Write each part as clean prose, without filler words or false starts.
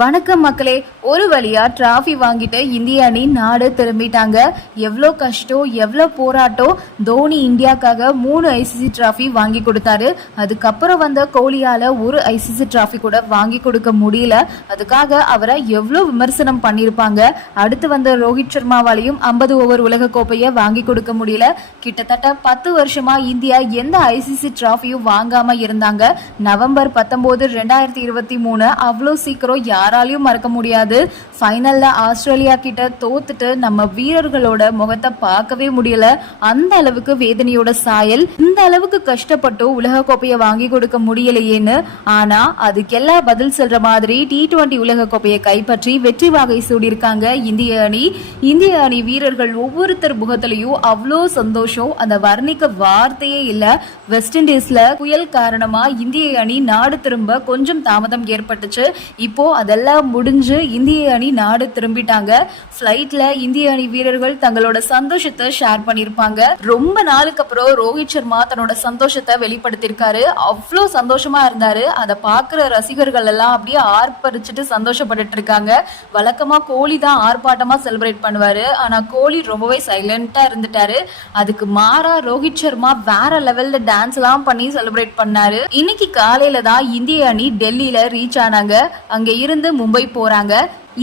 வணக்கம் மக்களே. ஒரு வழியா டிராஃபி வாங்கிட்டு இந்திய அணி நாடு திரும்பிட்டாங்க. எவ்வளோ கஷ்டம், எவ்வளோ போராட்டம். தோனி இந்தியாக்காக 3 ஐசிசி டிராஃபி வாங்கி கொடுத்தாரு. அதுக்கப்புறம் வந்த கோலியால ஒரு ஐசிசி டிராஃபி கூட வாங்கி கொடுக்க முடியல. அதுக்காக அவரை எவ்வளோ விமர்சனம் பண்ணியிருப்பாங்க. அடுத்து வந்த ரோஹித் சர்மாவாலையும் 50 ஓவர் உலக கோப்பையை வாங்கி கொடுக்க முடியல. கிட்டத்தட்ட 10 வருஷமா இந்தியா எந்த ஐசிசி டிராஃபியும் வாங்காம இருந்தாங்க. நவம்பர் 19, 2023 அவ்வளோ சீக்கிரம் யாராலையும் மறக்க முடியாது. ஃபைனல்ல ஆஸ்திரேலியா கிட்ட தோத்துட்டு நம்ம வீரர்களோட முகத்தை பார்க்கவே முடியல. அந்த அளவுக்கு வேதனையோட சாயல். இந்த அளவுக்கு கஷ்டப்பட்டு உலக கோப்பையை வாங்கி கொடுக்க முடியலையேன்னு. ஆனா அதுக்கெல்லாம் பதில் சொல்ற மாதிரி T20 உலக கோப்பையை கைப்பற்றி வெற்றி வாகை சூடியிருக்காங்க இந்திய அணி. இந்திய அணி வீரர்கள் ஒவ்வொருத்தர் முகத்திலையும் அவ்வளோ சந்தோஷம், அந்த வர்ணிக்க வார்த்தையே இல்ல. வெஸ்ட் இண்டீஸ்ல புயல் காரணமா இந்திய அணி நாடு திரும்ப கொஞ்சம் தாமதம் ஏற்பட்டுச்சு. இப்போ அதெல்லாம் முடிஞ்சு இந்திய அணி நாடு திரும்பிட்டாங்க. ஃபிளைட்ல இந்திய அணி வீரர்கள் தங்களோட சந்தோஷத்தை ஷேர் பண்ணிருப்பாங்க. ரொம்ப நாளுக்கு அப்புறம் ரோஹித் சர்மா தன்னோட சந்தோஷத்தை வெளிப்படுத்திருக்காரு. அவ்வளோ சந்தோஷமா இருந்தாரு. அதை பாக்குற ரசிகர்கள் எல்லாம் அப்படியே ஆர்ப்பரிச்சுட்டு சந்தோஷப்பட்டு இருக்காங்க. வழக்கமா கோலி தான் ஆர்ப்பாட்டமா செலிப்ரேட் பண்ணுவாரு. ஆனா கோலி ரொம்பவே சைலண்டா இருந்துட்டாரு. அதுக்கு மாறா ரோஹித் சர்மா வேற லெவல்ல டான்ஸ் எல்லாம் பண்ணி செலிப்ரேட் பண்ணாரு. இன்னைக்கு காலையில தான் இந்திய அணி டெல்லியில ரீச் ஆனாங்க. அங்க இருந்து மும்பை போறாங்க.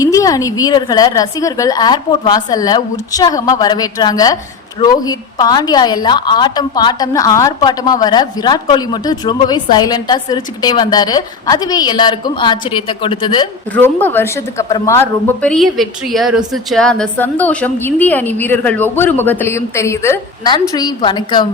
இந்திய அணி வீரர்களை ரசிகர்கள் ஏர்போர்ட் வாசல்ல உற்சாகமா வரவேற்றாங்க. ரோஹித், பாண்டியா எல்லாம் ஆட்டம் பாட்டம்னு ஆர்ப்பாட்டமா வர, விராட் கோலி மட்டும் ரொம்பவே சைலண்டா சிரிச்சுக்கிட்டே வந்தாரு. அதுவே எல்லாருக்கும் ஆச்சரியத்தை கொடுத்தது. ரொம்ப வருஷத்துக்கு அப்புறமா ரொம்ப பெரிய வெற்றியை ருசிச்ச அந்த சந்தோஷம் இந்திய அணி வீரர்கள் ஒவ்வொரு முகத்திலையும் தெரியுது. நன்றி, வணக்கம்.